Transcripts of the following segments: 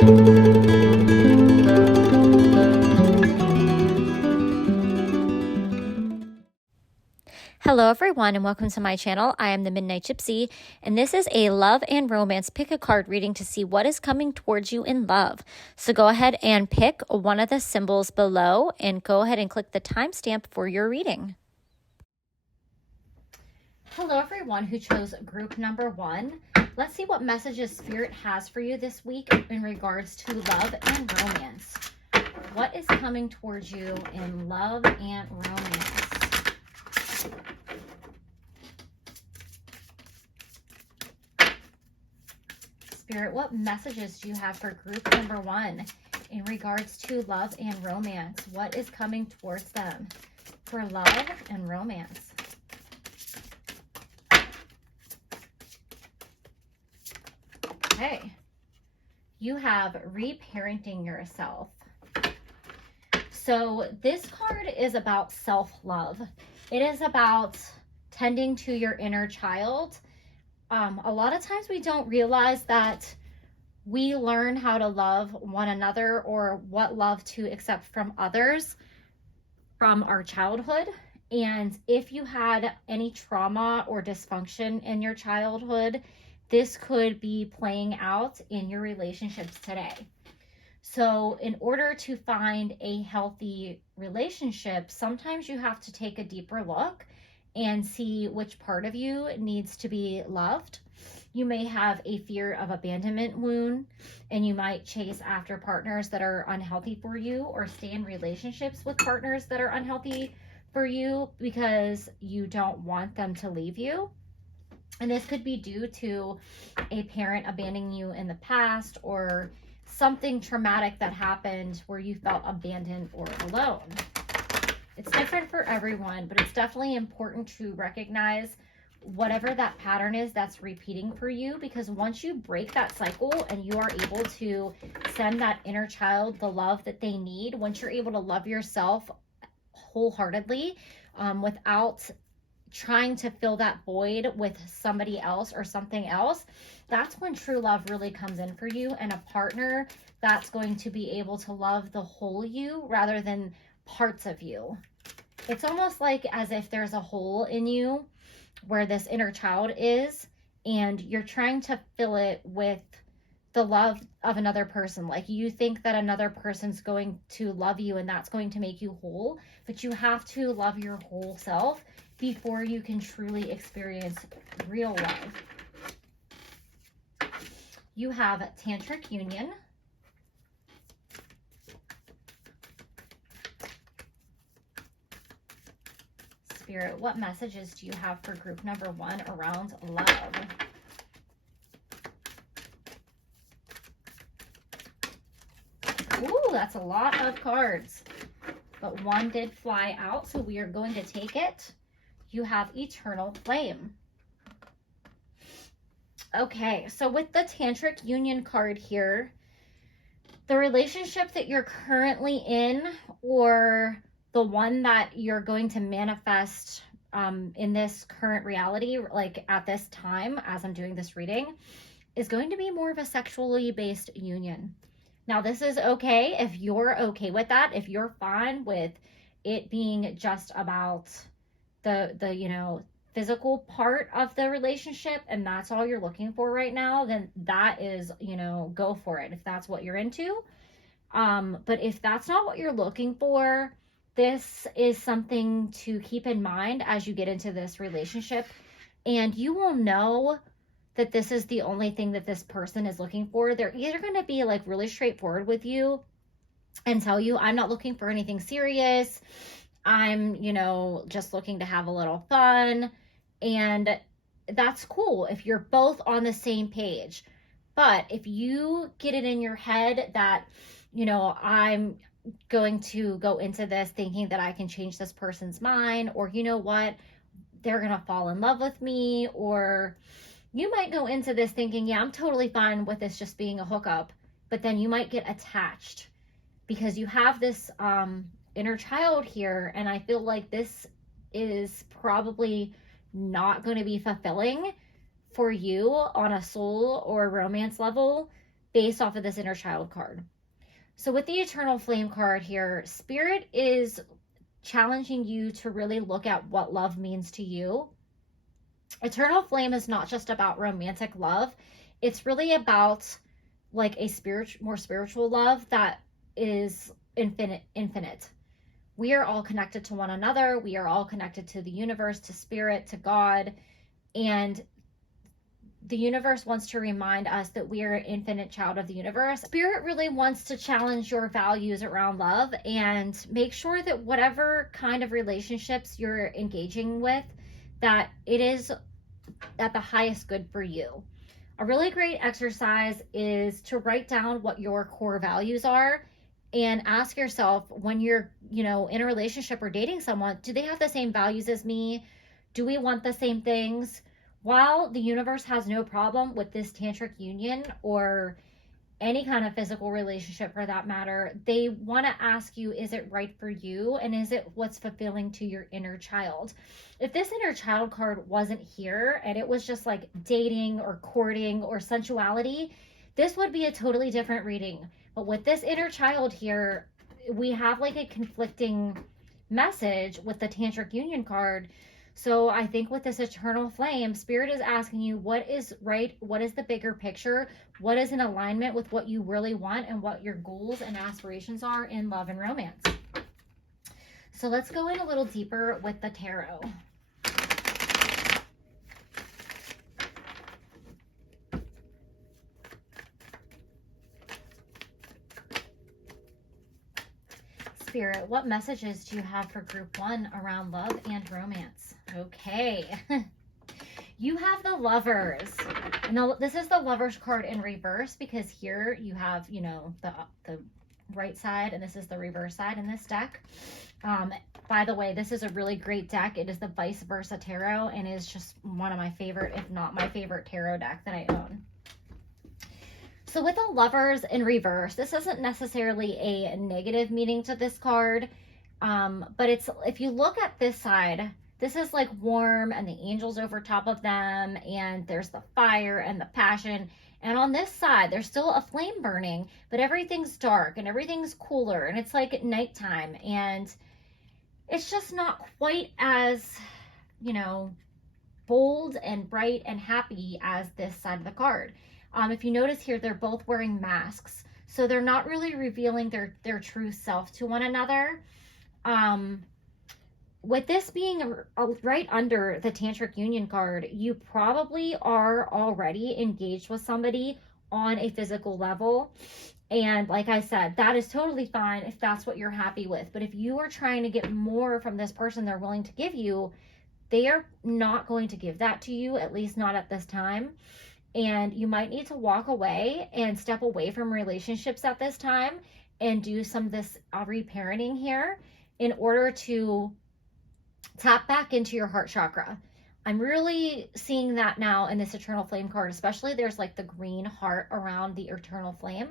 Hello everyone and welcome to my channel. I am the Midnight Gypsy and this is a love and romance pick a card reading to see what is coming towards you in love. So go ahead and pick one of the symbols below and go ahead and click the timestamp for your reading. Hello everyone who chose group number 1. Let's see what messages Spirit has for you this week in regards to love and romance. What is coming towards you in love and romance? Spirit, what messages do you have for group number 1 in regards to love and romance? What is coming towards them for love and romance? Okay. You have reparenting yourself. So this card is about self-love. It is about tending to your inner child. A lot of times we don't realize that we learn how to love one another or what love to accept from others from our childhood. And if you had any trauma or dysfunction in your childhood, this could be playing out in your relationships today. So in order to find a healthy relationship, sometimes you have to take a deeper look and see which part of you needs to be loved. You may have a fear of abandonment wound, and you might chase after partners that are unhealthy for you or stay in relationships with partners that are unhealthy for you because you don't want them to leave you. And this could be due to a parent abandoning you in the past or something traumatic that happened where you felt abandoned or alone. It's different for everyone, but it's definitely important to recognize whatever that pattern is that's repeating for you, because once you break that cycle and you are able to send that inner child the love that they need, once you're able to love yourself wholeheartedly without trying to fill that void with somebody else or something else, that's when true love really comes in for you, and a partner that's going to be able to love the whole you rather than parts of you. It's almost like as if there's a hole in you where this inner child is, and you're trying to fill it with the love of another person. Like you think that another person's going to love you and that's going to make you whole, but you have to love your whole self before you can truly experience real love. You have tantric union. Spirit, what messages do you have for group number 1 around love? Ooh, that's a lot of cards, but one did fly out, so we are going to take it. You have eternal flame. Okay, so with the tantric union card here, the relationship that you're currently in, or the one that you're going to manifest in this current reality, like at this time as I'm doing this reading, is going to be more of a sexually based union. Now, this is okay if you're okay with that. If you're fine with it being just about the you know, physical part of the relationship and that's all you're looking for right now, then that is, you know, go for it if that's what you're into. But if that's not what you're looking for, this is something to keep in mind as you get into this relationship, and you will know that this is the only thing that this person is looking for. They're either going to be like really straightforward with you and tell you, I'm not looking for anything serious. I'm, you know, just looking to have a little fun. And that's cool if you're both on the same page. But if you get it in your head that, you know, I'm going to go into this thinking that I can change this person's mind, or you know what, they're going to fall in love with me, or you might go into this thinking, yeah, I'm totally fine with this just being a hookup, but then you might get attached because you have this inner child here, and I feel like this is probably not going to be fulfilling for you on a soul or romance level, based off of this inner child card. So with the Eternal Flame card here, Spirit is challenging you to really look at what love means to you. Eternal Flame is not just about romantic love. It's really about like a more spiritual love that is infinite. We are all connected to one another. We are all connected to the universe, to spirit, to God. And the universe wants to remind us that we are an infinite child of the universe. Spirit really wants to challenge your values around love and make sure that whatever kind of relationships you're engaging with, that it is at the highest good for you. A really great exercise is to write down what your core values are and ask yourself, when you're, in a relationship or dating someone, do they have the same values as me? Do we want the same things? While the universe has no problem with this tantric union or any kind of physical relationship for that matter, they want to ask you, is it right for you? And is it what's fulfilling to your inner child? If this inner child card wasn't here and it was just like dating or courting or sensuality, this would be a totally different reading. But with this inner child here, we have like a conflicting message with the tantric union card. So I think with this Eternal Flame, Spirit is asking you, what is right? What is the bigger picture? What is in alignment with what you really want and what your goals and aspirations are in love and romance? So let's go in a little deeper with the tarot. Spirit, what messages do you have for group 1 around love and romance? Okay. You have the Lovers. Now, this is the Lovers card in reverse because here you have, the right side, and this is the reverse side in this deck. By the way, this is a really great deck. It is the Vice Versa Tarot and is just one of my favorite, if not my favorite tarot deck that I own. So with the Lovers in reverse, this isn't necessarily a negative meaning to this card, but it's, if you look at this side, this is like warm and the angels over top of them, and there's the fire and the passion. And on this side, there's still a flame burning, but everything's dark and everything's cooler, and it's like at nighttime, and it's just not quite as, bold and bright and happy as this side of the card. If you notice here, they're both wearing masks, so they're not really revealing their true self to one another. With this being right under the Tantric Union card, you probably are already engaged with somebody on a physical level. And like I said, that is totally fine if that's what you're happy with. But if you are trying to get more from this person they're willing to give you, they are not going to give that to you, at least not at this time. And you might need to walk away and step away from relationships at this time and do some of this reparenting here in order to tap back into your heart chakra. I'm really seeing that now in this Eternal Flame card, especially there's like the green heart around the Eternal Flame.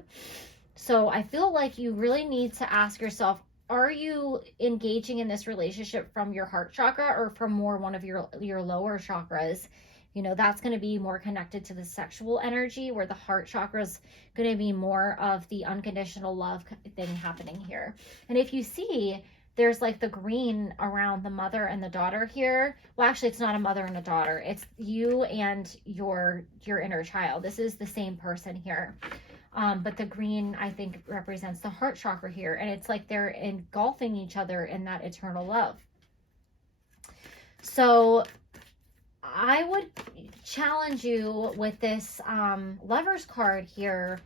So I feel like you really need to ask yourself, are you engaging in this relationship from your heart chakra or from more one of your lower chakras? That's going to be more connected to the sexual energy, where the heart chakra is going to be more of the unconditional love thing happening here. And if you see, there's like the green around the mother and the daughter here. Well, actually, it's not a mother and a daughter. It's you and your inner child. This is the same person here. But the green, I think, represents the heart chakra here. And it's like they're engulfing each other in that eternal love. So I would challenge you with this Lovers card here.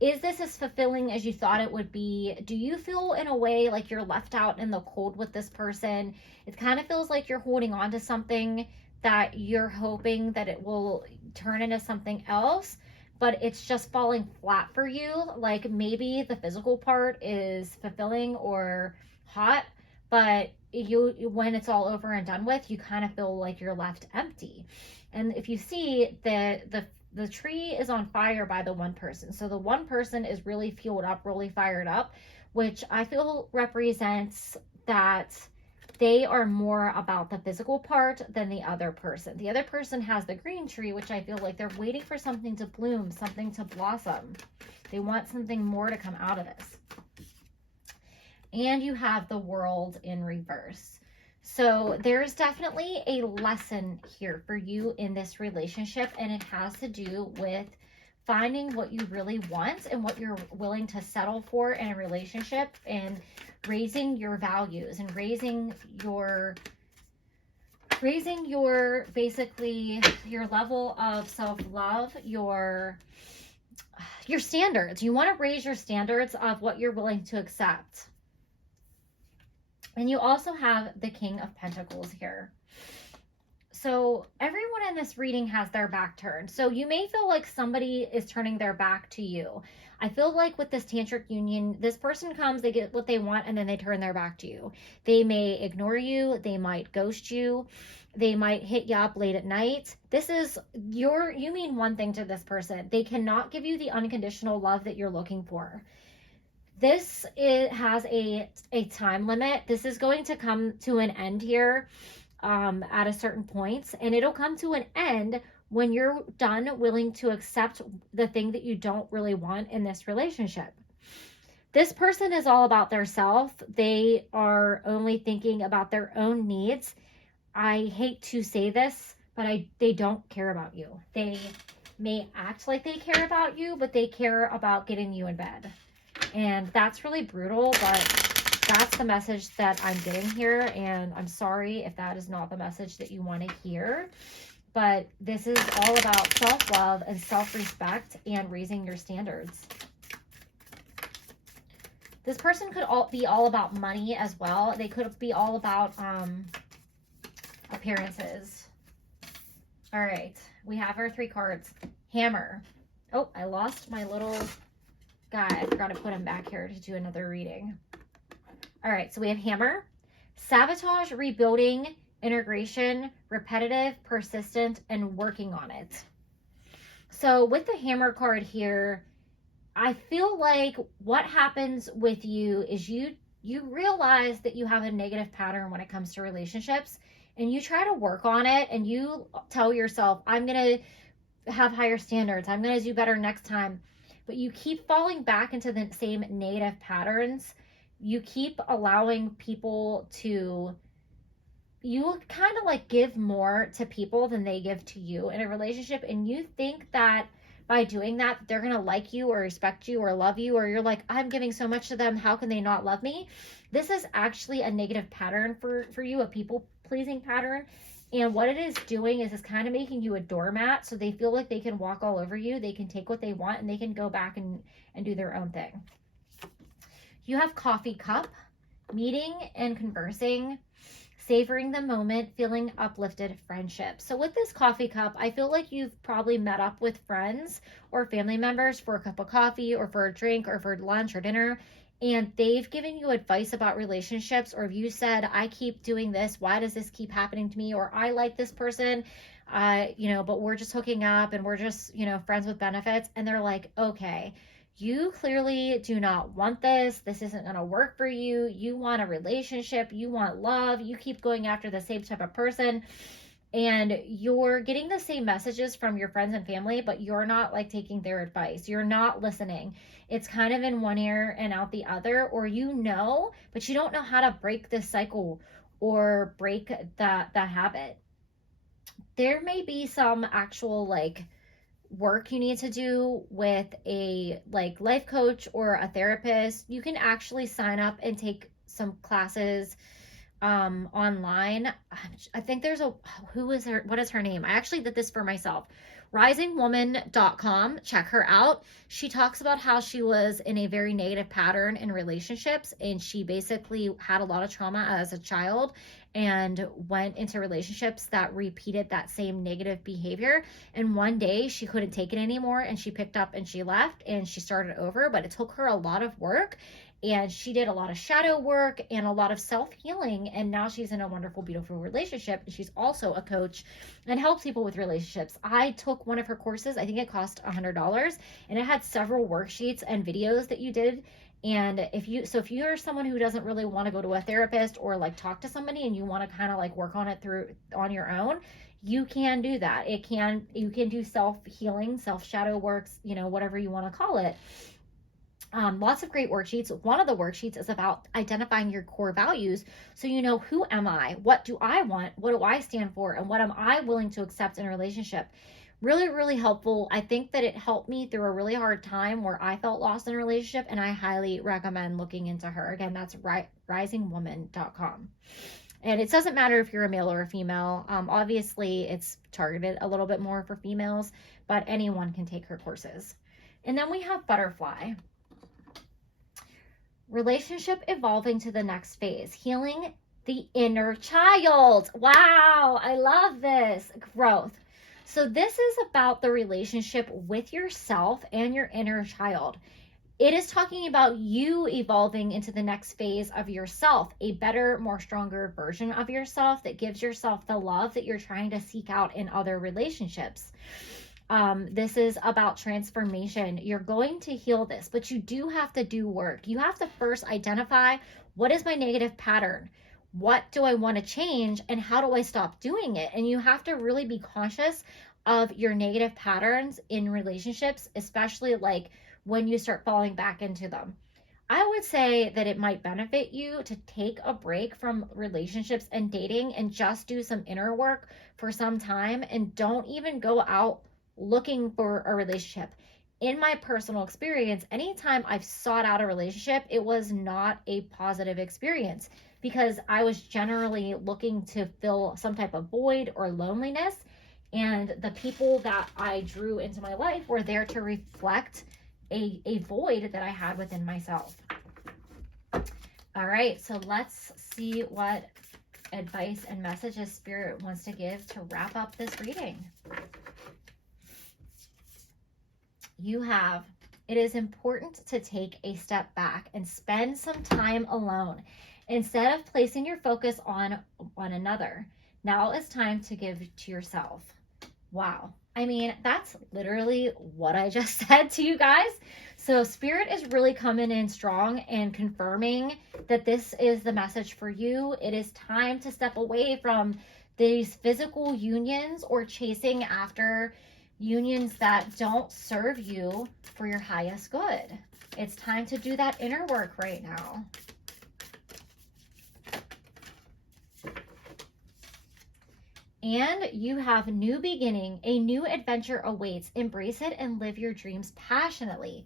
Is this as fulfilling as you thought it would be? Do you feel in a way like you're left out in the cold with this person? It kind of feels like you're holding on to something that you're hoping that it will turn into something else, but it's just falling flat for you. Like maybe the physical part is fulfilling or hot, but when it's all over and done with, you kind of feel like you're left empty. And if you see, the tree is on fire by the one person. So the one person is really fueled up, really fired up, which I feel represents that they are more about the physical part than the other person. The other person has the green tree, which I feel like they're waiting for something to bloom, something to blossom. They want something more to come out of this. And you have the World in reverse. So there's definitely a lesson here for you in this relationship, and it has to do with finding what you really want and what you're willing to settle for in a relationship, and raising your values and raising your basically your level of self-love, your standards. You want to raise your standards of what you're willing to accept. And you also have the King of Pentacles here. So everyone in this reading has their back turned. So you may feel like somebody is turning their back to you. I feel like with this tantric union, this person comes, they get what they want, and then they turn their back to you. They may ignore you. They might ghost you. They might hit you up late at night. This is you mean one thing to this person. They cannot give you the unconditional love that you're looking for. This has a time limit. This is going to come to an end here at a certain point, and it'll come to an end when you're done willing to accept the thing that you don't really want in this relationship. This person is all about their self. They are only thinking about their own needs. I hate to say this, but they don't care about you. They may act like they care about you, but they care about getting you in bed. And that's really brutal, but that's the message that I'm getting here. And I'm sorry if that is not the message that you want to hear. But this is all about self-love and self-respect and raising your standards. This person could be all about money as well. They could be all about appearances. All right. We have our 3 cards. Hammer. Oh, I lost my little guy. I forgot to put him back here to do another reading. All right, so we have Hammer, sabotage, rebuilding, integration, repetitive, persistent, and working on it. So with the Hammer card here, I feel like what happens with you is you realize that you have a negative pattern when it comes to relationships, and you try to work on it, and you tell yourself, I'm going to have higher standards. I'm going to do better next time. But you keep falling back into the same negative patterns. You keep allowing people to, you kind of like give more to people than they give to you in a relationship. And you think that by doing that, they're going to like you or respect you or love you, or you're like, I'm giving so much to them. How can they not love me? This is actually a negative pattern for you, a people pleasing pattern. And what it is doing is it's kind of making you a doormat, so they feel like they can walk all over you. They can take what they want, and they can go back and do their own thing. You have coffee cup, meeting and conversing, savoring the moment, feeling uplifted, friendship. So with this coffee cup, I feel like you've probably met up with friends or family members for a cup of coffee or for a drink or for lunch or dinner, and they've given you advice about relationships, or if you said, I keep doing this, why does this keep happening to me? Or I like this person, but we're just hooking up and we're just, friends with benefits. And they're like, okay, you clearly do not want this. This isn't going to work for you. You want a relationship. You want love. You keep going after the same type of person. And you're getting the same messages from your friends and family, but you're not like taking their advice. You're not listening. It's kind of in one ear and out the other, or but you don't know how to break this cycle or break that habit. There may be some actual work you need to do with a life coach or a therapist. You can actually sign up and take some classes online. I think there's what is her name? I actually did this for myself. risingwoman.com. Check her out. She talks about how she was in a very negative pattern in relationships, and she basically had a lot of trauma as a child and went into relationships that repeated that same negative behavior. And one day she couldn't take it anymore, and she picked up and she left and she started over, but it took her a lot of work. And she did a lot of shadow work and a lot of self-healing. And now she's in a wonderful, beautiful relationship. And she's also a coach and helps people with relationships. I took one of her courses. I think it cost $100. And it had several worksheets and videos that you did. And if you're someone who doesn't really want to go to a therapist or talk to somebody, and you want to kind of work on it on your own, you can do that. You can do self-healing, self-shadow works, whatever you want to call it. Lots of great worksheets. One of the worksheets is about identifying your core values. So you know, who am I? What do I want? What do I stand for? And what am I willing to accept in a relationship? Really, really helpful. I think that it helped me through a really hard time where I felt lost in a relationship, and I highly recommend looking into her. Again, that's risingwoman.com. And it doesn't matter if you're a male or a female. Obviously, it's targeted a little bit more for females, but anyone can take her courses. And then we have Butterfly. Relationship evolving to the next phase. Healing the inner child. Wow, I love this. Growth. So this is about the relationship with yourself and your inner child. It is talking about you evolving into the next phase of yourself, a better, more stronger version of yourself that gives yourself the love that you're trying to seek out in other relationships. This is about transformation. You're going to heal this, but you do have to do work. You have to first identify, what is my negative pattern? What do I want to change, and how do I stop doing it? And you have to really be conscious of your negative patterns in relationships, especially like when you start falling back into them. I would say that it might benefit you to take a break from relationships and dating and just do some inner work for some time, and don't even go out looking for a relationship. In my personal experience, anytime I've sought out a relationship, it was not a positive experience, because I was generally looking to fill some type of void or loneliness. And the people that I drew into my life were there to reflect a void that I had within myself. All right, so let's see what advice and messages Spirit wants to give to wrap up this reading. It is important to take a step back and spend some time alone instead of placing your focus on one another. Now it's time to give to yourself. Wow. I mean, that's literally what I just said to you guys. So Spirit is really coming in strong and confirming that this is the message for you. It is time to step away from these physical unions or chasing after unions that don't serve you for your highest good. It's time to do that inner work right now. And you have new beginning, a new adventure awaits. Embrace it and live your dreams passionately.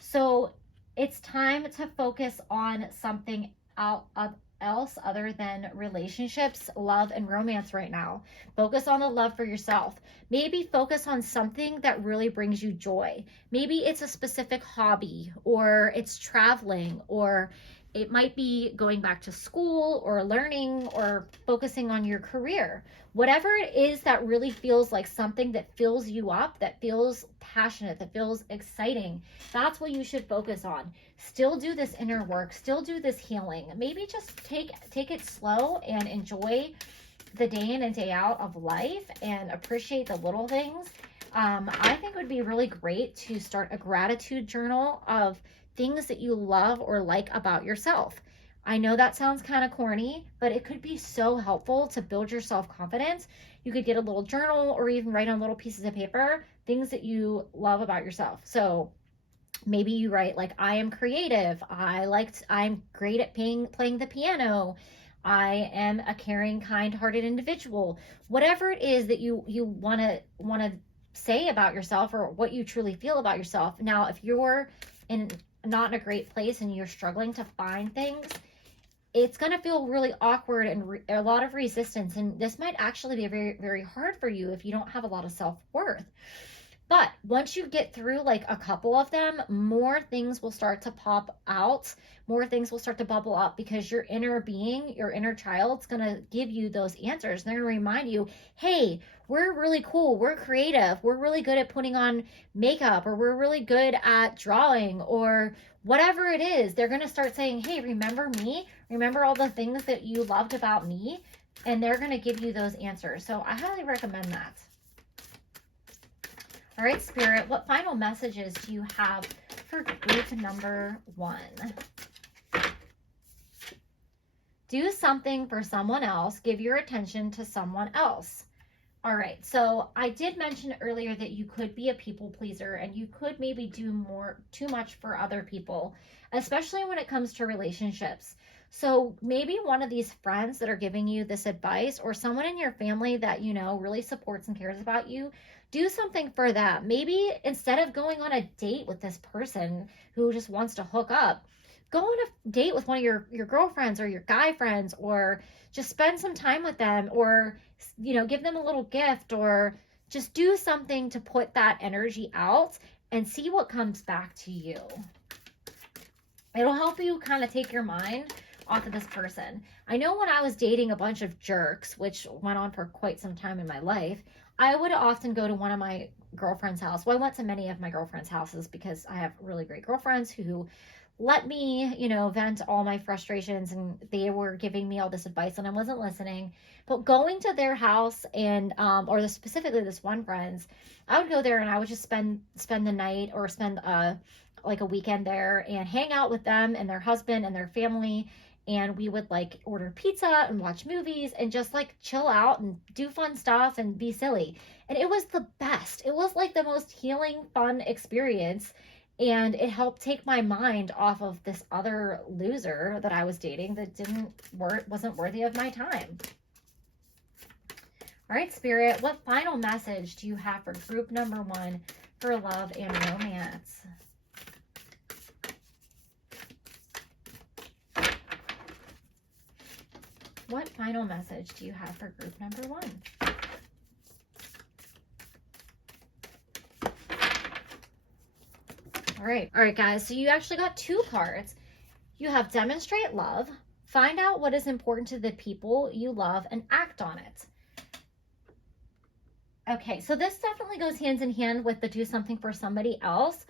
So it's time to focus on something else other than relationships, love, and romance right now. Focus on the love for yourself. Maybe focus on something that really brings you joy. Maybe it's a specific hobby, or it's traveling, or it might be going back to school or learning or focusing on your career. Whatever it is that really feels like something that fills you up, that feels passionate, that feels exciting, that's what you should focus on. Still do this inner work, still do this healing. Maybe just take it slow and enjoy the day in and day out of life and appreciate the little things. I think it would be really great to start a gratitude journal of things that you love or like about yourself. I know that sounds kind of corny, but it could be so helpful to build your self-confidence. You could get a little journal or even write on little pieces of paper things that you love about yourself. So maybe you write like, I am creative. I'm great at playing the piano. I am a caring, kind-hearted individual. Whatever it is that you want to say about yourself, or what you truly feel about yourself. Now, if you're not in a great place and you're struggling to find things, it's going to feel really awkward and a lot of resistance. And this might actually be very, very hard for you if you don't have a lot of self-worth. But once you get through like a couple of them, more things will start to pop out. More things will start to bubble up, because your inner being, your inner child's going to give you those answers. They're going to remind you, hey, we're really cool. We're creative. We're really good at putting on makeup, or we're really good at drawing, or whatever it is. They're going to start saying, hey, remember me? Remember all the things that you loved about me? And they're going to give you those answers. So I highly recommend that. All right, Spirit, what final messages do you have for group number 1? Do something for someone else. Give your attention to someone else. All right, so I did mention earlier that you could be a people pleaser and you could maybe do too much for other people, especially when it comes to relationships. So maybe one of these friends that are giving you this advice, or someone in your family that you know really supports and cares about you, do something for them. Maybe instead of going on a date with this person who just wants to hook up, go on a date with one of your girlfriends or your guy friends, or just spend some time with them, or you know, give them a little gift, or just do something to put that energy out and see what comes back to you. It'll help you kind of take your mind off of this person. I know when I was dating a bunch of jerks, which went on for quite some time in my life, I would often go to one of my girlfriend's house. Well, I went to many of my girlfriend's houses because I have really great girlfriends who let me, you know, vent all my frustrations, and they were giving me all this advice and I wasn't listening. But going to their house and specifically this one friend's, I would go there and I would just spend the night, or spend like a weekend there and hang out with them and their husband and their family, and we would like order pizza and watch movies and just like chill out and do fun stuff and be silly. And it was the best. It was like the most healing, fun experience. And it helped take my mind off of this other loser that I was dating that wasn't worthy of my time. All right, Spirit, what final message do you have for group number 1 for love and romance? What final message do you have for group number 1? All right, guys, so you actually got 2 cards. You have demonstrate love, find out what is important to the people you love, and act on it. Okay, so this definitely goes hand in hand with the do something for somebody else.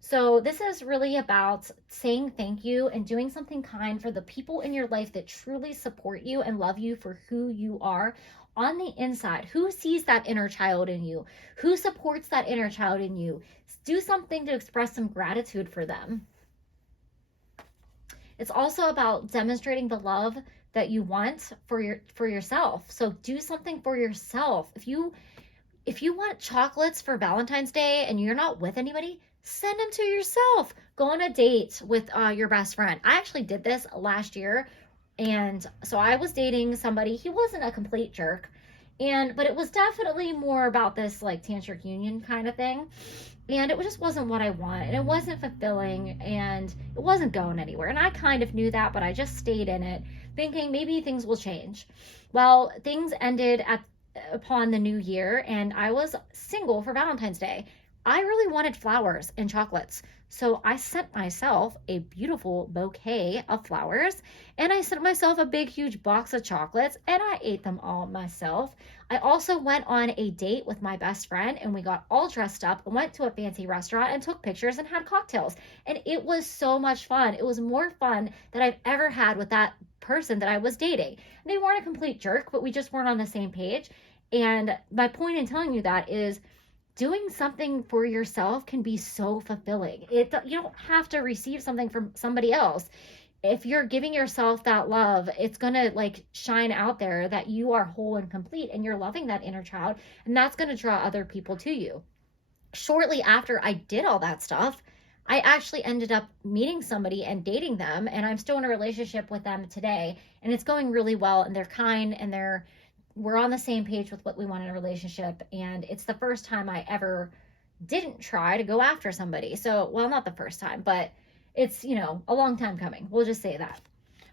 So this is really about saying thank you and doing something kind for the people in your life that truly support you and love you for who you are on the inside. Who sees that inner child in you? Who supports that inner child in you? Do something to express some gratitude for them. It's also about demonstrating the love that you want for yourself. So do something for yourself. If you want chocolates for Valentine's Day and you're not with anybody, send them to yourself. Go on a date with your best friend. I actually did this last year. And so I was dating somebody. He wasn't a complete jerk. But it was definitely more about this like tantric union kind of thing. And it just wasn't what I want. And it wasn't fulfilling. And it wasn't going anywhere. And I kind of knew that, but I just stayed in it thinking maybe things will change. Well, things ended upon the new year, and I was single for Valentine's Day. I really wanted flowers and chocolates. So I sent myself a beautiful bouquet of flowers, and I sent myself a big, huge box of chocolates, and I ate them all myself. I also went on a date with my best friend, and we got all dressed up and went to a fancy restaurant and took pictures and had cocktails. And it was so much fun. It was more fun than I've ever had with that person that I was dating. They weren't a complete jerk, but we just weren't on the same page. And my point in telling you that is, doing something for yourself can be so fulfilling. You don't have to receive something from somebody else. If you're giving yourself that love, it's going to like shine out there that you are whole and complete and you're loving that inner child, and that's going to draw other people to you. Shortly after I did all that stuff, I actually ended up meeting somebody and dating them, and I'm still in a relationship with them today, and it's going really well, and they're kind, and we're on the same page with what we want in a relationship. And it's the first time I ever didn't try to go after somebody. So, well, not the first time, but it's, a long time coming. We'll just say that.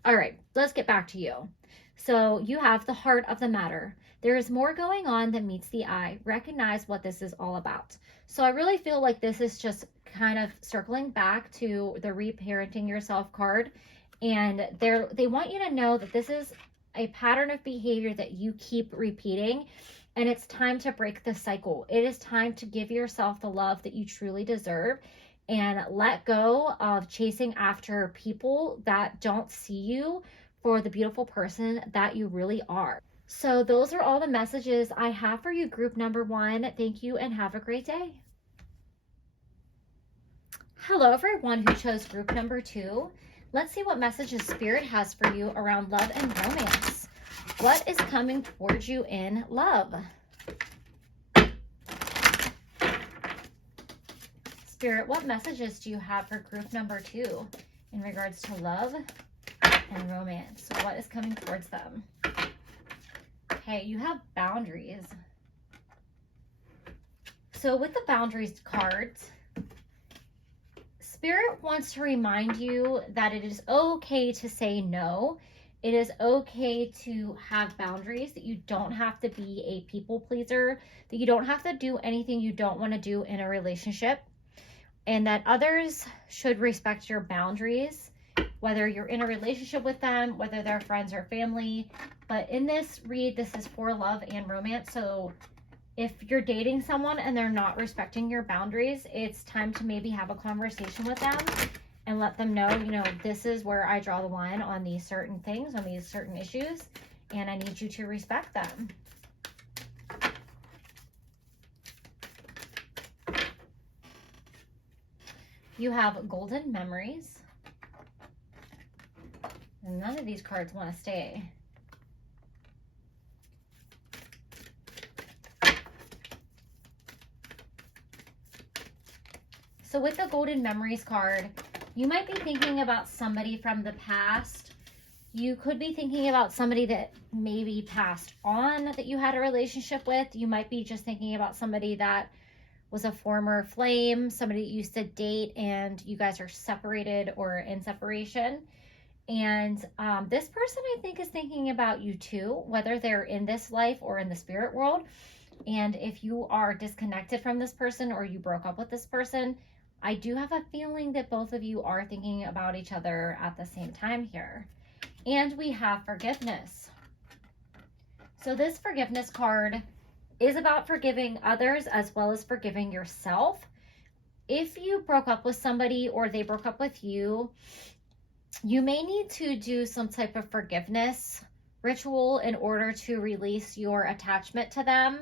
All right, let's get back to you. So you have the heart of the matter. There is more going on than meets the eye. Recognize what this is all about. So I really feel like this is just kind of circling back to the reparenting yourself card. And they want you to know that this is a pattern of behavior that you keep repeating, and it's time to break the cycle. It is time to give yourself the love that you truly deserve and let go of chasing after people that don't see you for the beautiful person that you really are. So those are all the messages I have for you, group number 1. Thank you and have a great day. Hello, everyone who chose group number 2. Let's see what messages Spirit has for you around love and romance. What is coming towards you in love? Spirit, what messages do you have for group number 2 in regards to love and romance? So what is coming towards them? Okay, you have boundaries. So with the boundaries cards, Spirit wants to remind you that it is okay to say no. It is okay to have boundaries, that you don't have to be a people pleaser, that you don't have to do anything you don't want to do in a relationship, and that others should respect your boundaries, whether you're in a relationship with them, whether they're friends or family. But in this read, this is for love and romance. So if you're dating someone and they're not respecting your boundaries, it's time to maybe have a conversation with them and let them know, you know, this is where I draw the line on these certain things, on these certain issues, and I need you to respect them. You have golden memories. And none of these cards want to stay. So with the golden memories card, you might be thinking about somebody from the past. You could be thinking about somebody that maybe passed on that you had a relationship with. You might be just thinking about somebody that was a former flame, somebody that used to date and you guys are separated or in separation. And this person, I think, is thinking about you too, whether they're in this life or in the spirit world. And if you are disconnected from this person or you broke up with this person, I do have a feeling that both of you are thinking about each other at the same time here. And we have forgiveness. So this forgiveness card is about forgiving others as well as forgiving yourself. If you broke up with somebody or they broke up with you, you may need to do some type of forgiveness ritual in order to release your attachment to them.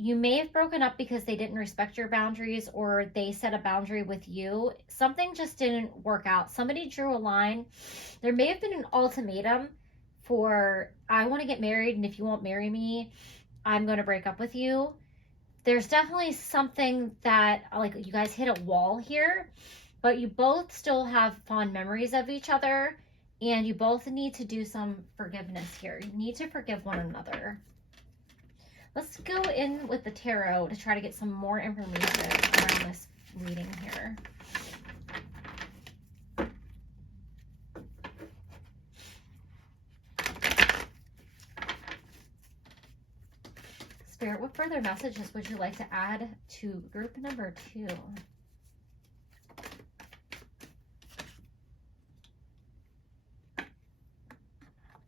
You may have broken up because they didn't respect your boundaries or they set a boundary with you. Something just didn't work out. Somebody drew a line. There may have been an ultimatum for, I want to get married, and if you won't marry me, I'm going to break up with you. There's definitely something that, like, you guys hit a wall here, but you both still have fond memories of each other, and you both need to do some forgiveness here. You need to forgive one another. Let's go in with the tarot to try to get some more information around this reading here. Spirit, what further messages would you like to add to group number 2?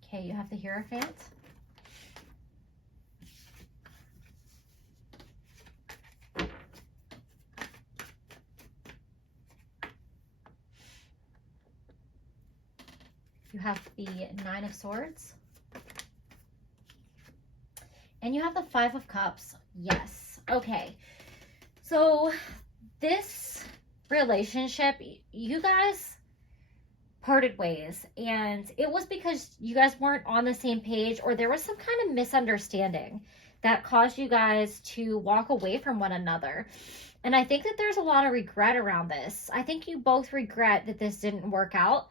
Okay, you have the Hierophant. You have the Nine of Swords. And you have the Five of Cups. Yes. Okay. So this relationship, you guys parted ways. And it was because you guys weren't on the same page, or there was some kind of misunderstanding that caused you guys to walk away from one another. And I think that there's a lot of regret around this. I think you both regret that this didn't work out.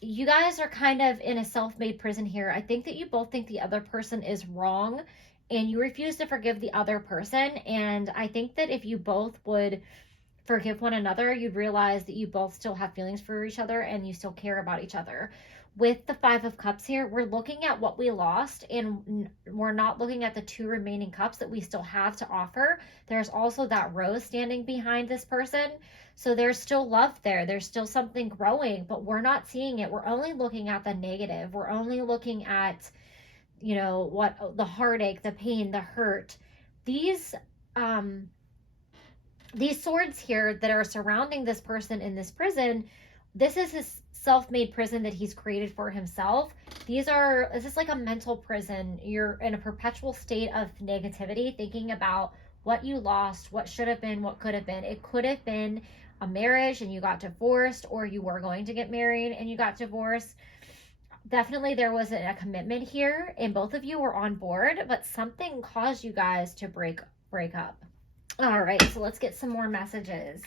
You guys are kind of in a self-made prison here. I think that you both think the other person is wrong and you refuse to forgive the other person. And I think that if you both would forgive one another, you'd realize that you both still have feelings for each other and you still care about each other. With the Five of Cups here, we're looking at what we lost and we're not looking at the 2 remaining cups that we still have to offer. There's also that rose standing behind this person. So there's still love there. There's still something growing, but we're not seeing it. We're only looking at the negative. We're only looking at, you know, what the heartache, the pain, the hurt. These swords here that are surrounding this person in this prison, this is his self-made prison that he's created for himself. This is like a mental prison. You're in a perpetual state of negativity, thinking about what you lost, what should have been, what could have been. It could have been a marriage and you got divorced, or you were going to get married and you got divorced. Definitely there wasn't a commitment here and both of you were on board, but something caused you guys to break up. All right, so let's get some more messages.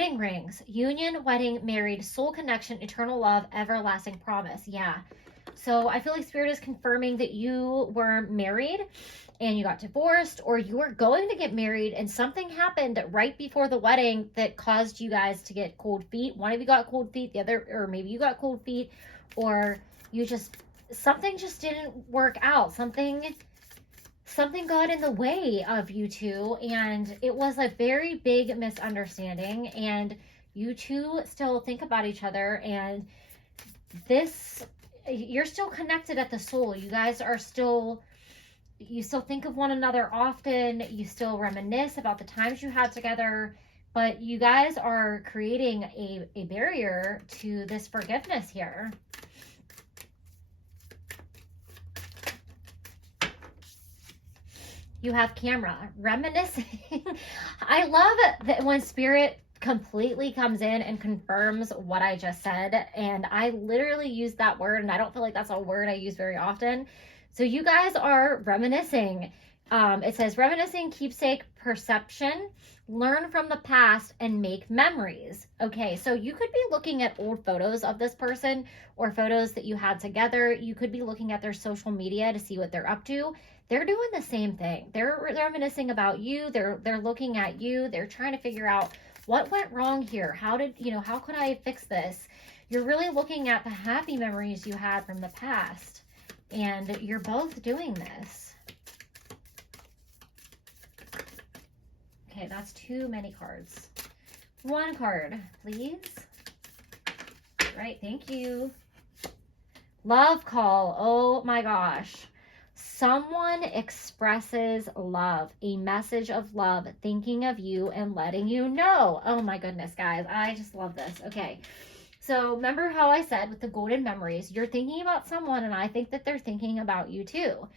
wedding rings, union, wedding, married, soul connection, eternal love, everlasting promise. Yeah. So I feel like Spirit is confirming that you were married and you got divorced, or you were going to get married and something happened right before the wedding that caused you guys to get cold feet. One of you got cold feet, the other, or maybe you got cold feet, or you just, something just didn't work out. Something got in the way of you two, and it was a very big misunderstanding, and you two still think about each other, and this, you're still connected at the soul. You guys are still, you still think of one another often. You still reminisce about the times you had together, but you guys are creating a barrier to this forgiveness here. You have camera, reminiscing. I love that when Spirit completely comes in and confirms what I just said. And I literally use that word, and I don't feel like that's a word I use very often. So you guys are reminiscing. It says reminiscing, keepsake, perception, learn from the past, and make memories. Okay, so you could be looking at old photos of this person or photos that you had together. You could be looking at their social media to see what they're up to. They're doing the same thing. They're reminiscing about you. They're looking at you. They're trying to figure out what went wrong here. How did, how could I fix this? You're really looking at the happy memories you had from the past, and you're both doing this. Okay, that's too many cards. One card, please. All right, thank you. Love call. Oh my gosh. Someone expresses love, a message of love, thinking of you and letting you know. Oh my goodness, guys. I just love this. Okay. So remember how I said with the golden memories, you're thinking about someone, and I think that they're thinking about you too.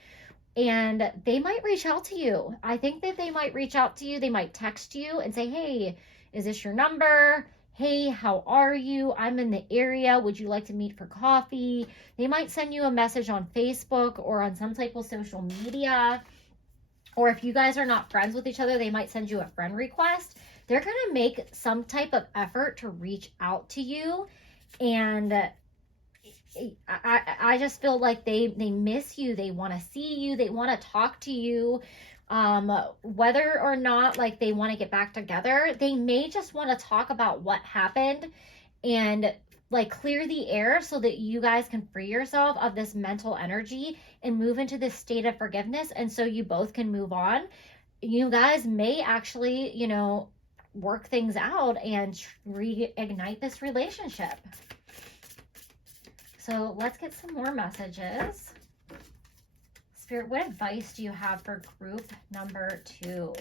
And they might reach out to you. I think that they might reach out to you. They might text you and say, hey, is this your number? Hey, how are you? I'm in the area. Would you like to meet for coffee? They might send you a message on Facebook or on some type of social media. Or if you guys are not friends with each other, they might send you a friend request. They're going to make some type of effort to reach out to you. And I just feel like they miss you. They want to see you. They want to talk to you. Whether or not like they want to get back together, they may just want to talk about what happened and like clear the air so that you guys can free yourself of this mental energy and move into this state of forgiveness. And so you both can move on. You guys may actually, work things out and reignite this relationship. So let's get some more messages. Spirit, what advice do you have for group number 2?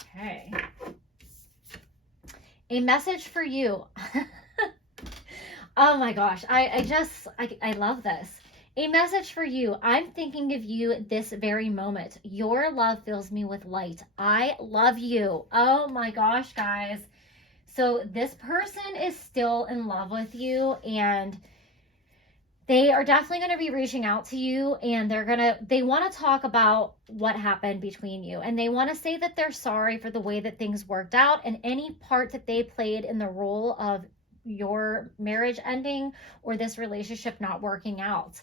Okay. A message for you. Oh my gosh. I love this. A message for you. I'm thinking of you this very moment. Your love fills me with light. I love you. Oh my gosh, guys. So this person is still in love with you, and they are definitely going to be reaching out to you, and they want to talk about what happened between you, and they want to say that they're sorry for the way that things worked out and any part that they played in the role of your marriage ending or this relationship not working out.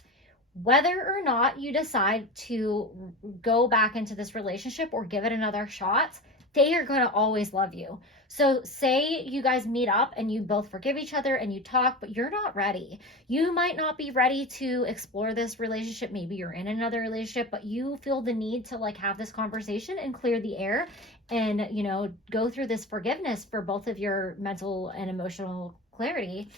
Whether or not you decide to go back into this relationship or give it another shot, they are going to always love you. So say you guys meet up and you both forgive each other and you talk, but you're not ready. You might not be ready to explore this relationship. Maybe you're in another relationship, but you feel the need to like have this conversation and clear the air and, go through this forgiveness for both of your mental and emotional clarity.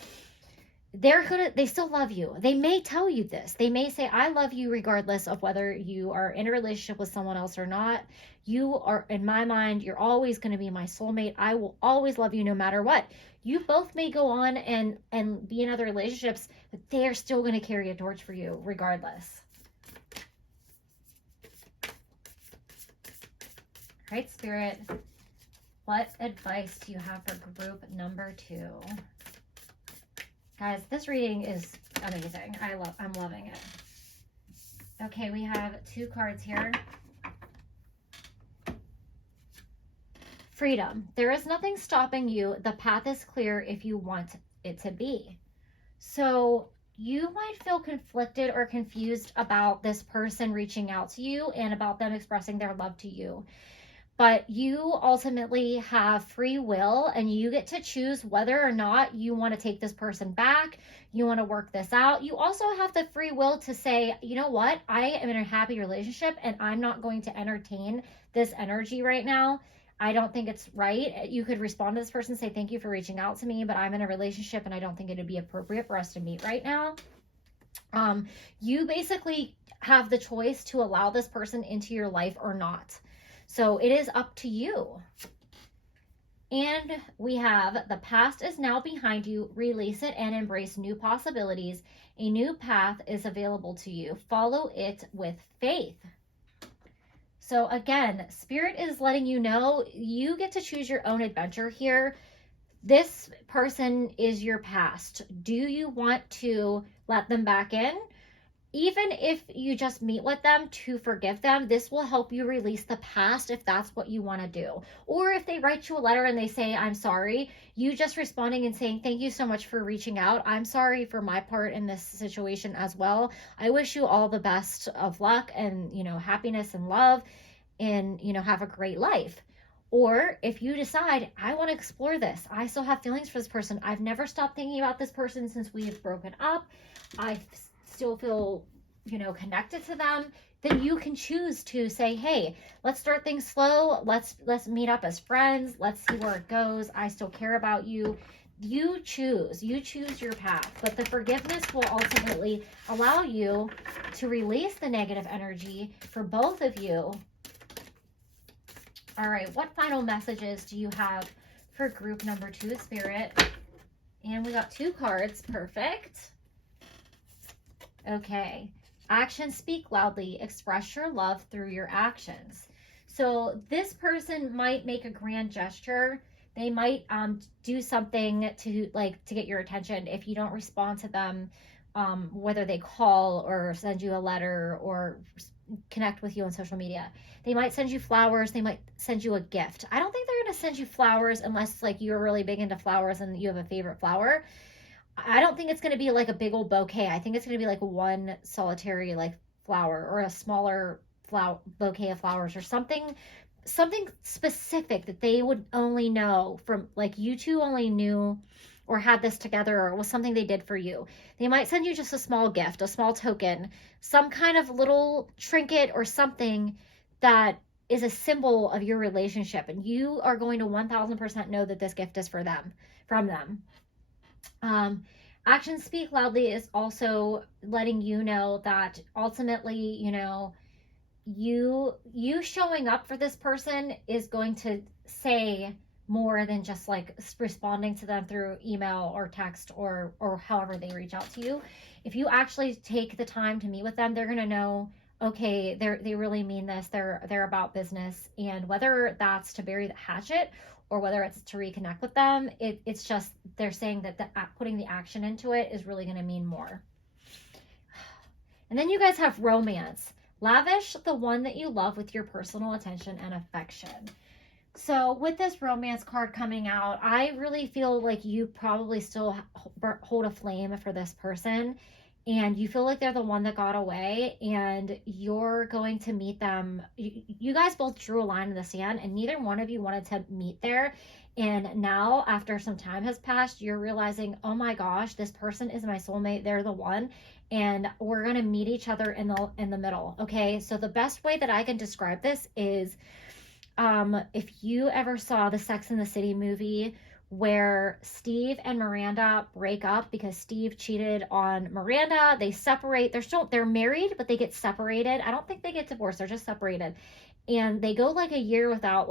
They still love you. They may tell you this. They may say, I love you regardless of whether you are in a relationship with someone else or not. You are, in my mind, you're always going to be my soulmate. I will always love you no matter what. You both may go on and be in other relationships, but they are still going to carry a torch for you regardless. All right, Spirit, what advice do you have for group number 2? Guys, this reading is amazing. I'm loving it. Okay, we have 2 cards here. Freedom. There is nothing stopping you. The path is clear if you want it to be. So you might feel conflicted or confused about this person reaching out to you and about them expressing their love to you. But you ultimately have free will, and you get to choose whether or not you want to take this person back. You want to work this out. You also have the free will to say, you know what, I am in a happy relationship and I'm not going to entertain this energy right now. I don't think it's right. You could respond to this person, say, thank you for reaching out to me, but I'm in a relationship and I don't think it'd be appropriate for us to meet right now. You basically have the choice to allow this person into your life or not. So it is up to you. And we have the past is now behind you. Release it and embrace new possibilities. A new path is available to you. Follow it with faith. So again, Spirit is letting you know you get to choose your own adventure here. This person is your past. Do you want to let them back in? Even if you just meet with them to forgive them, this will help you release the past if that's what you want to do. Or if they write you a letter and they say, I'm sorry, you just responding and saying, thank you so much for reaching out. I'm sorry for my part in this situation as well. I wish you all the best of luck and, happiness and love and, have a great life. Or if you decide, I want to explore this, I still have feelings for this person. I've never stopped thinking about this person since we have broken up. I still feel, connected to them. Then you can choose to say, hey, let's start things slow. Let's meet up as friends. Let's see where it goes. I still care about you. You choose your path, but the forgiveness will ultimately allow you to release the negative energy for both of you. All right, what final messages do you have for group number 2, Spirit? And we got 2 cards. Perfect. Okay. Actions speak loudly. Express your love through your actions. So this person might make a grand gesture. They might do something to get your attention. If you don't respond to them, whether they call or send you a letter or connect with you on social media. They might send you flowers. They might send you a gift. I don't think they're going to send you flowers unless you're really big into flowers and you have a favorite flower. I don't think it's going to be like a big old bouquet. I think it's going to be like one solitary flower or a smaller bouquet of flowers or something specific that they would only know from, you two only knew or had this together, or it was something they did for you. They might send you just a small gift, a small token, some kind of little trinket or something that is a symbol of your relationship. And you are going to 1000% know that this gift is from them. Actions speak loudly is also letting you know that ultimately, you showing up for this person is going to say more than just responding to them through email or text or however they reach out to you. If you actually take the time to meet with them, they're going to know, okay, they really mean this. They're about business. And whether that's to bury the hatchet or whether it's to reconnect with them, it's just they're saying that putting the action into it is really going to mean more. And then you guys have romance. Lavish the one that you love with your personal attention and affection. So with this romance card coming out, I really feel like you probably still hold a flame for this person. And you feel like they're the one that got away, and you're going to meet them. You guys both drew a line in the sand, and neither one of you wanted to meet there. And now, after some time has passed, you're realizing, oh my gosh, this person is my soulmate. They're the one, and we're going to meet each other in the middle. Okay, so the best way that I can describe this is, if you ever saw the Sex and the City movie, where Steve and Miranda break up because Steve cheated on Miranda. They separate. They're married, but they get separated. I don't think they get divorced. They're just separated. And they go a year without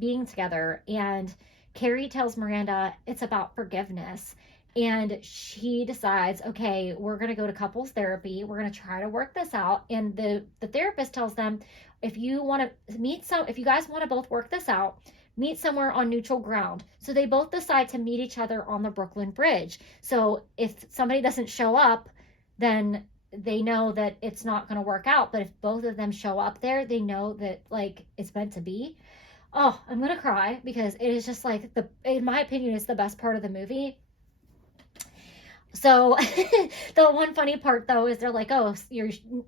being together. And Carrie tells Miranda it's about forgiveness. And she decides, okay, we're going to go to couples therapy. We're going to try to work this out. And the therapist tells them, if you guys want to both work this out, meet somewhere on neutral ground. So they both decide to meet each other on the Brooklyn Bridge. So if somebody doesn't show up, then they know that it's not going to work out. But if both of them show up there, they know that it's meant to be. Oh, I'm gonna cry because it is just like in my opinion, it's the best part of the movie. So the one funny part though is they're like, oh,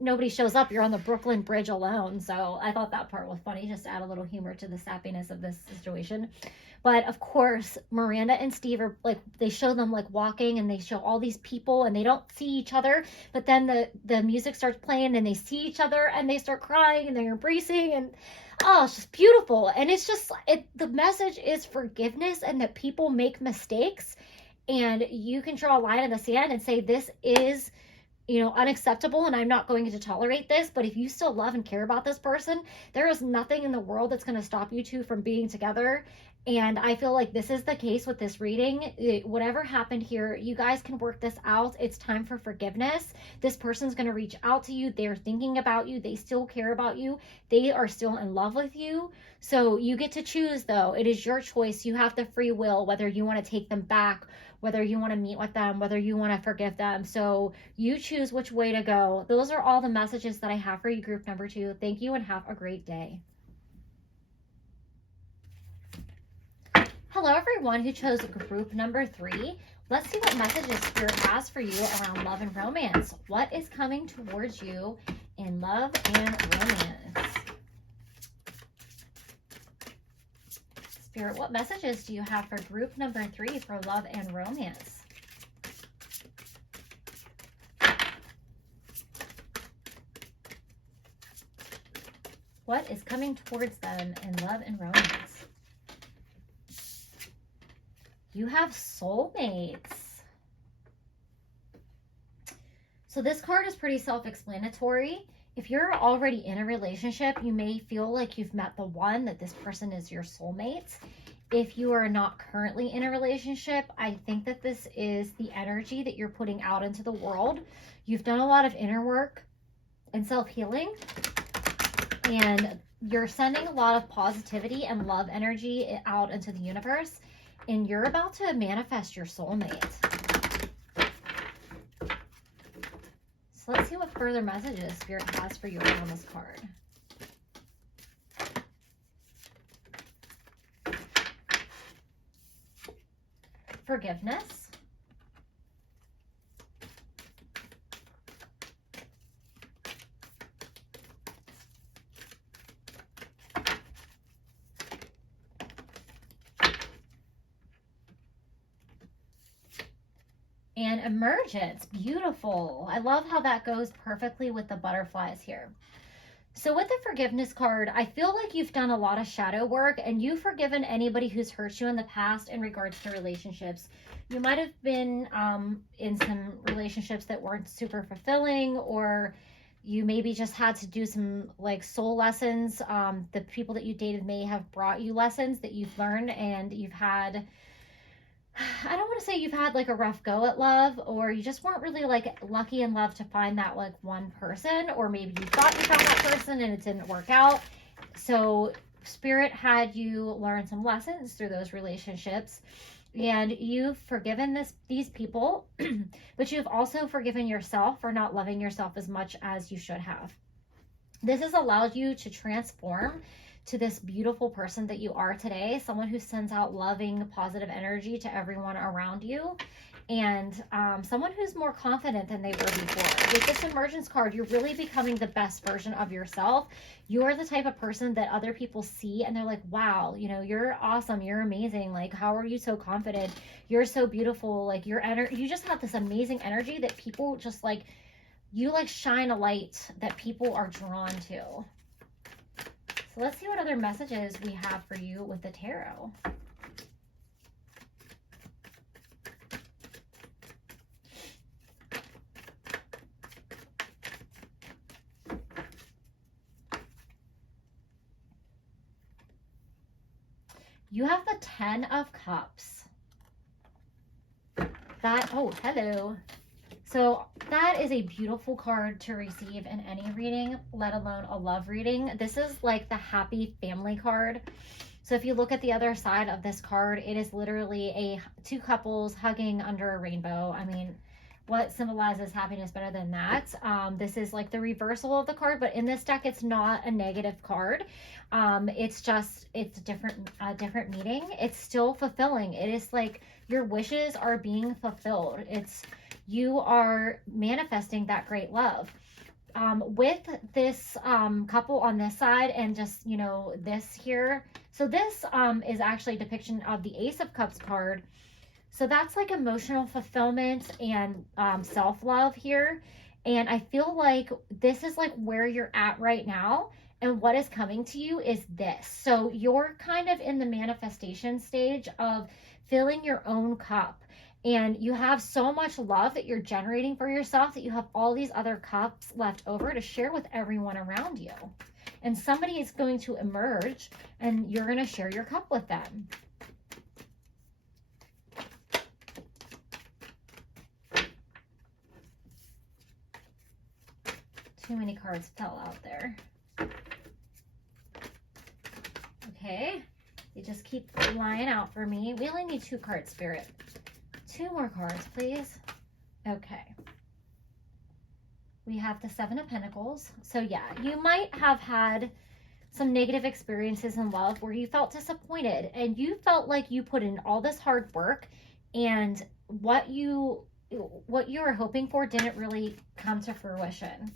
nobody shows up. You're on the Brooklyn Bridge alone. So I thought that part was funny, just to add a little humor to the sappiness of this situation. But of course, Miranda and Steve are like, they show them like walking, and they show all these people, and they don't see each other. But then the music starts playing, and they see each other, and they start crying, and they're embracing, and oh, it's just beautiful. And it's just the message is forgiveness, and that people make mistakes, and you can draw a line in the sand and say, this is, unacceptable, and I'm not going to tolerate this. But if you still love and care about this person, there is nothing in the world that's going to stop you two from being together. And I feel like this is the case with this reading. Whatever happened here, you guys can work this out. It's time for forgiveness. This person's going to reach out to you. They're thinking about you. They still care about you. They are still in love with you. So you get to choose, though. It is your choice. You have the free will, whether you want to take them back, whether you want to meet with them, whether you want to forgive them. So you choose which way to go. Those are all the messages that I have for you, group number 2. Thank you and have a great day. Hello, everyone who chose group number 3. Let's see what messages Spirit has for you around love and romance. What is coming towards you in love and romance? Spirit, what messages do you have for group number 3 for love and romance? What is coming towards them in love and romance? You have soulmates. So this card is pretty self-explanatory. If you're already in a relationship, you may feel like you've met the one, that this person is your soulmate. If you are not currently in a relationship, I think that this is the energy that you're putting out into the world. You've done a lot of inner work and self-healing, and you're sending a lot of positivity and love energy out into the universe, and you're about to manifest your soulmate. So let's see what further messages Spirit has for you on this card. Forgiveness. And emergence. Beautiful. I love how that goes perfectly with the butterflies here. So with the forgiveness card, I feel like you've done a lot of shadow work, and you've forgiven anybody who's hurt you in the past in regards to relationships. You might have been in some relationships that weren't super fulfilling, or you maybe just had to do some like soul lessons. The people that you dated may have brought you lessons that you've learned, and you've had, I don't want to say you've had like a rough go at love, or you just weren't really like lucky in love to find that like one person, or maybe you thought you found that person and it didn't work out. So Spirit had you learn some lessons through those relationships, and you've forgiven these people, but you've also forgiven yourself for not loving yourself as much as you should have. This has allowed you to transform to this beautiful person that you are today, someone who sends out loving, positive energy to everyone around you, and someone who's more confident than they were before. With this emergence card, you're really becoming the best version of yourself. You're the type of person that other people see and they're like, wow, you're awesome, you're amazing, like, how are you so confident, you're so beautiful, like, you just have this amazing energy that people just like, you like shine a light that people are drawn to. So let's see what other messages we have for you with the tarot. You have the 10 of Cups. Oh, hello. So that is a beautiful card to receive in any reading, let alone a love reading. This is like the happy family card. So if you look at the other side of this card, it is literally two couples hugging under a rainbow. I mean, what symbolizes happiness better than that? This is like the reversal of the card, but in this deck, it's not a negative card. It's different meaning. It's still fulfilling. It is like your wishes are being fulfilled. You are manifesting that great love. With this couple on this side and just, this here. So this is actually a depiction of the Ace of Cups card. So that's like emotional fulfillment and self-love here. And I feel like this is like where you're at right now. And what is coming to you is this. So you're kind of in the manifestation stage of filling your own cup. And you have so much love that you're generating for yourself that you have all these other cups left over to share with everyone around you. And somebody is going to emerge and you're going to share your cup with them. Too many cards fell out there. Okay. You just keep lying out for me. We only need 2 cards, Spirit. 2 more cards, please. Okay. We have the 7 of Pentacles. So yeah, you might have had some negative experiences in love where you felt disappointed and you felt like you put in all this hard work and what you were hoping for didn't really come to fruition.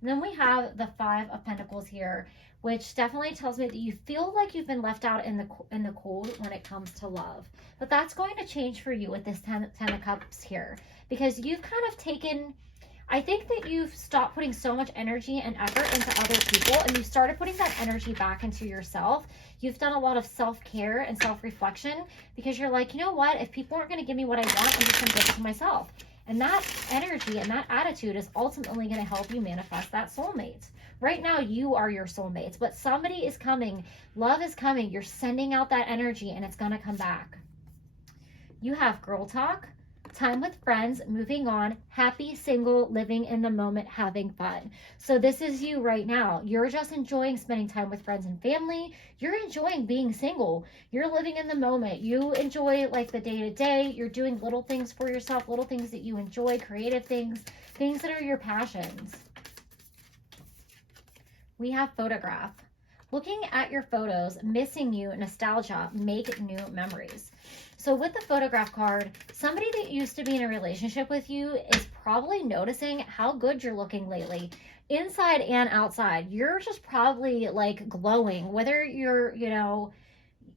And then we have the 5 of Pentacles here, which definitely tells me that you feel like you've been left out in the cold when it comes to love. But that's going to change for you with this 10 of Cups here, because you've kind of taken, I think that you've stopped putting so much energy and effort into other people and you started putting that energy back into yourself. You've done a lot of self-care and self-reflection because you're like, you know what, if people aren't going to give me what I want, I'm just going to give it to myself. And that energy and that attitude is ultimately going to help you manifest that soulmate. Right now, you are your soulmates, but somebody is coming. Love is coming. You're sending out that energy and it's going to come back. You have girl talk, time with friends, moving on, happy, single, living in the moment, having fun. So this is you right now. You're just enjoying spending time with friends and family. You're enjoying being single. You're living in the moment. You enjoy like the day-to-day. You're doing little things for yourself, little things that you enjoy, creative things, things that are your passions. We have photograph. Looking at your photos, missing you, nostalgia, make new memories. So with the photograph card, somebody that used to be in a relationship with you is probably noticing how good you're looking lately. Inside and outside, you're just probably like glowing, whether you're,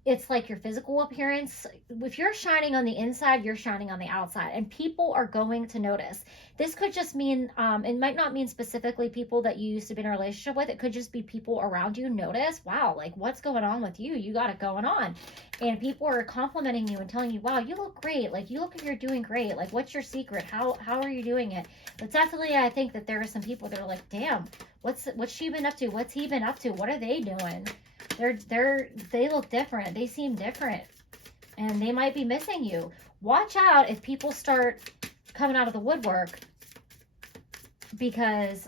it's like your physical appearance. If you're shining on the inside, you're shining on the outside, and people are going to notice. This could just mean, it might not mean specifically people that you used to be in a relationship with. It could just be people around you notice, wow, like what's going on with you? You got it going on. And people are complimenting you and telling you, wow, you look great. Like you look like you're doing great. Like what's your secret? How are you doing it? But definitely, I think that there are some people that are like, damn, what's she been up to? What's he been up to? What are they doing? They look different. They seem different. And they might be missing you. Watch out if people start coming out of the woodwork, because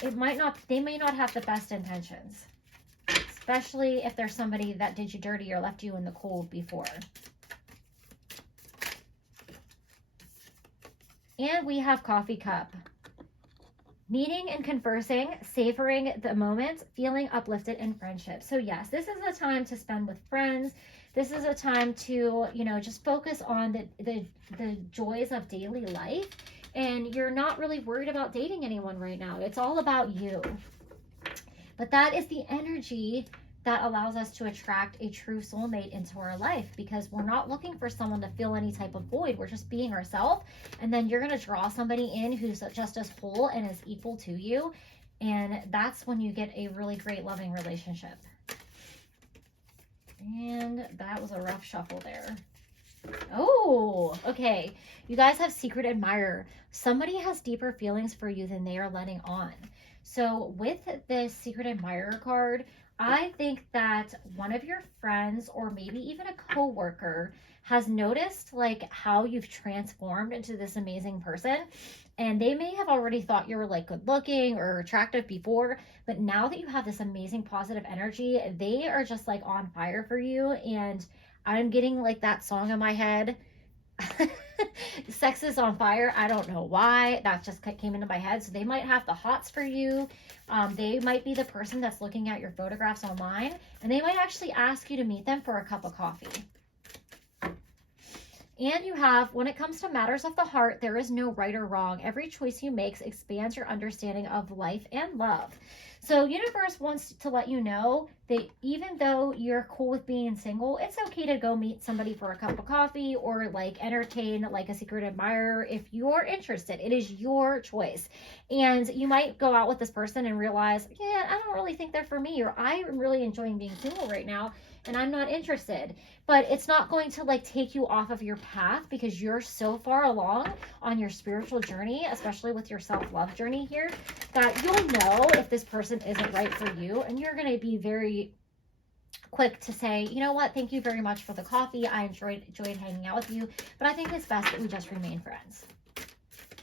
they may not have the best intentions. Especially if there's somebody that did you dirty or left you in the cold before. And we have coffee cup. Meeting and conversing, savoring the moment, feeling uplifted in friendship. So yes, this is a time to spend with friends. This is a time to, just focus on the joys of daily life. And you're not really worried about dating anyone right now. It's all about you. But that is the energy that allows us to attract a true soulmate into our life, because we're not looking for someone to fill any type of void. We're just being ourselves, and then you're going to draw somebody in who's just as whole and as equal to you, and that's when you get a really great loving relationship. And that was a rough shuffle there. Oh, okay. You guys have secret admirer. Somebody has deeper feelings for you than they are letting on. So with this secret admirer card, I think that one of your friends or maybe even a coworker has noticed like how you've transformed into this amazing person. And they may have already thought you were like good looking or attractive before, but now that you have this amazing positive energy, they are just like on fire for you. And I'm getting like that song in my head. Sex is on fire. I don't know why. That just came into my head. So they might have the hots for you. They might be the person that's looking at your photographs online, and they might actually ask you to meet them for a cup of coffee. And you have, when it comes to matters of the heart, there is no right or wrong. Every choice you make expands your understanding of life and love. So universe wants to let you know that even though you're cool with being single, it's okay to go meet somebody for a cup of coffee or like entertain like a secret admirer if you're interested. It is your choice. And you might go out with this person and realize, yeah, I don't really think they're for me, or I am really enjoying being single right now and I'm not interested. But it's not going to like take you off of your path, because you're so far along on your spiritual journey, especially with your self-love journey here, that you'll know if this person isn't right for you, and you're going to be very quick to say, you know what, thank you very much for the coffee. I enjoyed hanging out with you, but I think it's best that we just remain friends.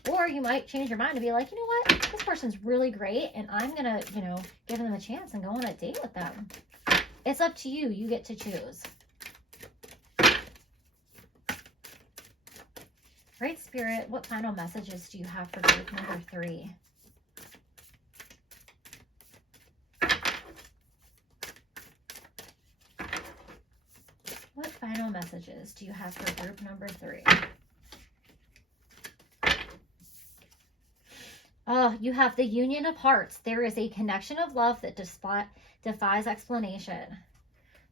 Or you might change your mind and be like, you know what, this person's really great, and I'm going to, give them a chance and go on a date with them. It's up to you. You get to choose. Great Spirit, what final messages do you have for group number 3? What final messages do you have for group number 3? Oh, you have the Union of Hearts. There is a connection of love that defies explanation.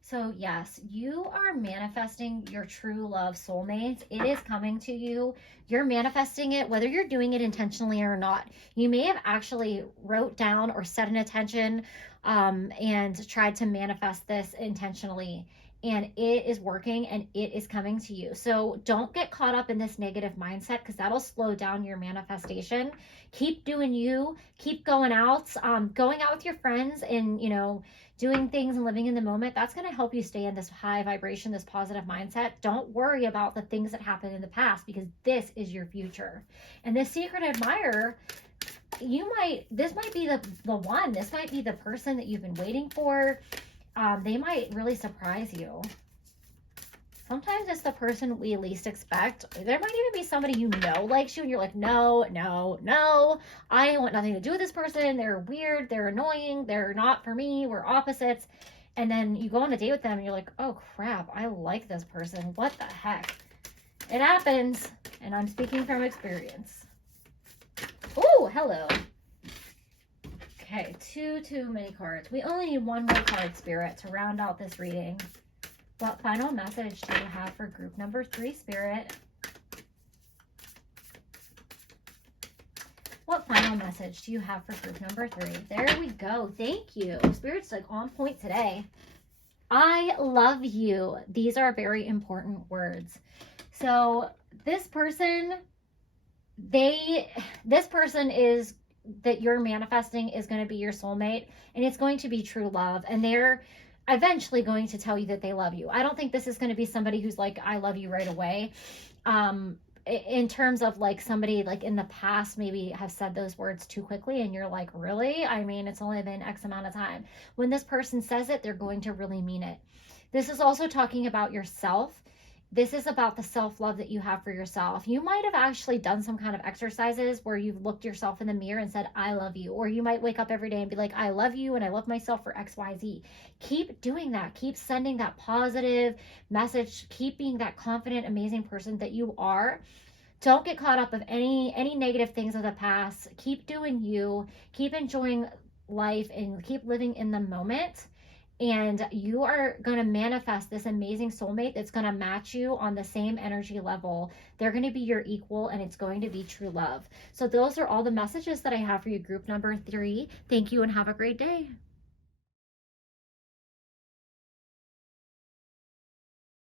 So yes, you are manifesting your true love soulmate. It is coming to you. You're manifesting it, whether you're doing it intentionally or not. You may have actually wrote down or set an intention and tried to manifest this intentionally. And it is working and it is coming to you. So don't get caught up in this negative mindset, because that'll slow down your manifestation. Keep doing you. Keep going out with your friends and, doing things and living in the moment. That's going to help you stay in this high vibration, this positive mindset. Don't worry about the things that happened in the past, because this is your future. And this secret admirer, this might be the one. This might be the person that you've been waiting for. They might really surprise you. Sometimes it's the person we least expect. There might even be somebody likes you, and you're like, no, I want nothing to do with this person. They're weird, they're annoying, they're not for me, we're opposites. And then you go on a date with them and you're like, oh crap, I like this person. What the heck? It happens, and I'm speaking from experience. Oh, hello. Okay, too many cards. We only need one more card, Spirit, to round out this reading. What final message do you have for group number 3, Spirit? What final message do you have for group number 3? There we go. Thank you. Spirit's like on point today. I love you. These are very important words. So this person is that you're manifesting is going to be your soulmate, and it's going to be true love, and they're eventually going to tell you that they love you. I don't think this is going to be somebody who's like, I love you right away. In terms of like somebody like in the past maybe have said those words too quickly, and you're like, really? I mean, it's only been X amount of time. When this person says it, they're going to really mean it. This is also talking about yourself. This is about the self-love that you have for yourself. You might have actually done some kind of exercises where you've looked yourself in the mirror and said, I love you. Or you might wake up every day and be like, I love you and I love myself for X, Y, Z. Keep doing that. Keep sending that positive message. Keep being that confident, amazing person that you are. Don't get caught up of any negative things of the past. Keep doing you. Keep enjoying life and keep living in the moment. And you are going to manifest this amazing soulmate that's going to match you on the same energy level. They're going to be your equal, and it's going to be true love. So those are all the messages that I have for you, group number 3. Thank you and have a great day.